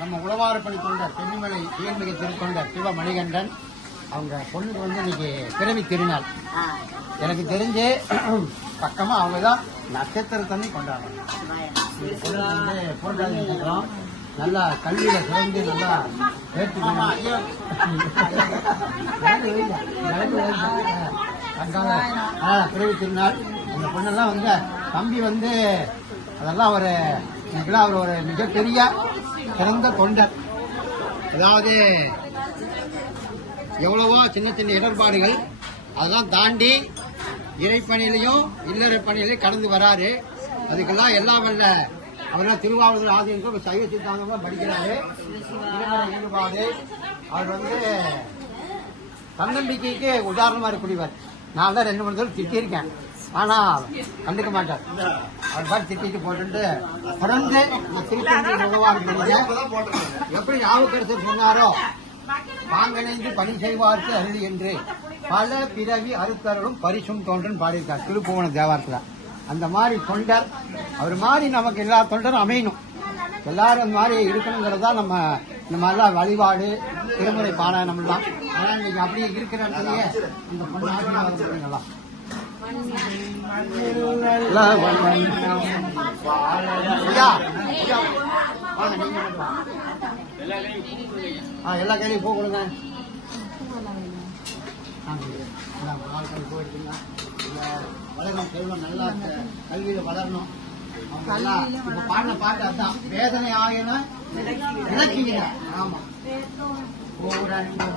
நம்ம உழவாரப்பணி தொண்டர் பெண்ணிமலை இயன்மிகு திருத்தொண்டர் சிவ மணிகண்டன் அவங்க பொண்ணுக்கு வந்து இன்னைக்கு பிறவி திருநாள். எனக்கு தெரிஞ்சு பக்கமா அவங்க தான் நட்சத்திர தண்ணி கொண்டாடுறாங்க. போன்றாங்க நல்லா கல்வியில சிறந்து நல்லா பிறவி திருநாள். அந்த பொண்ணெல்லாம் வந்து தம்பி வந்து அதெல்லாம் அவர் எனக்குலாம் அவர் ஒரு மிகப்பெரிய சிறந்த தொண்டர். அதாவது எவ்வளவோ சின்ன சின்ன இடர்பாடுகள் அதெல்லாம் தாண்டி இறைப்பணியிலையும் இல்லறை பணியிலையும் கடந்து வராரு. அதுக்கெல்லாம் எல்லாம் வல்ல அவரெல்லாம் திருவாவூர் ஆதீனத்தில் சைவ சித்தாந்தமாக படிக்கிறாரு. ஈடுபாடு. அவர் வந்து தன்னம்பிக்கைக்கு உதாரணமாக இருக்கக்கூடியவர். நான் தான் ரெண்டு மூணு தடவை திட்டியிருக்கேன். ஆனா கண்டுக்க மாட்டார். அவர் பாட்டு திட்டிட்டு போட்டு தொடர்ந்து எப்படி ஞாபகத்தில் சொன்னாரோ பாங்கணைந்து பணி செய்வார்க்கு அருள் என்று பல பிறவி அறுத்தர்களும் பரிசும் தோன்றன் பாடியிருக்கார். திருப்புவன தேவாரத்தில். அந்த மாதிரி தொண்டர் அவர் மாதிரி நமக்கு எல்லா தொண்டரும் அமையணும். எல்லாரும் மாதிரி இருக்கணுங்கிறதா நம்ம இந்த மாதிரிலாம் வழிபாடு திருமுறை பாராயணம் தான் ஆனால் இன்னைக்கு அப்படியே இருக்கிற இடத்துலயே இந்த எல்லா கையிலையும் பூ கொடுங்க. ஆட்கள் வளரணும் செல்வம் நல்லா கல்வியில வளரணும். பாடின பாட்டு அதுதான் வேதனை ஆகின இலக்கிய ஆமா ஓரன்பும்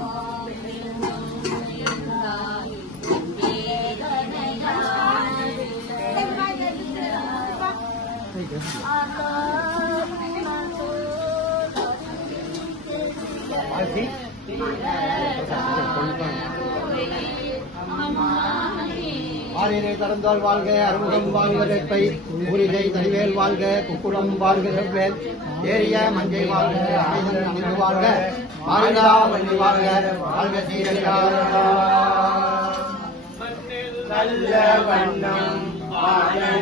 வாழ்த்தி ஆறினை கடந்தால் வாழ்க அறுமுகம் வாழ்க வேட்பை. ஊரிலை தனிவேல் வாழ்க குக்குளம் வாழ்க செவ்வேல். ஏரிய மஞ்சை வாழ்க அமைதல் அமைந்து வாழ்க. மாறிலா வள்ளி வாழ்க வாழ்க சீரையா நல்ல வண்ணம் அப்புறம்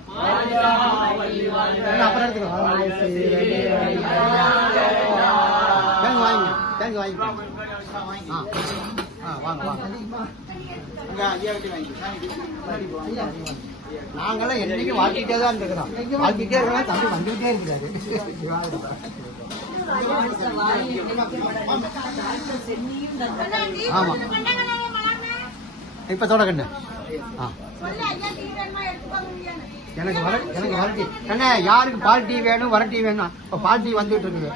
ஆ ஆ வாங்க வாங்க. நாங்களாம் என்னைக்கு வாழ்த்திட்டே தான் இருக்கிறோம் வாழ்த்திட்டே இருக்கலாம் தம்பி வந்துகிட்டே இருக்கிறாரு. ஆமா. இப்ப தொடக்கண்ணு. ஆ. எனக்கு வர எனக்கு வரட்டி என்ன யாருக்கு பால் டீ வேணும் வரட்டி வேணும் இப்ப பால் டீ வந்துட்டு இருக்குது.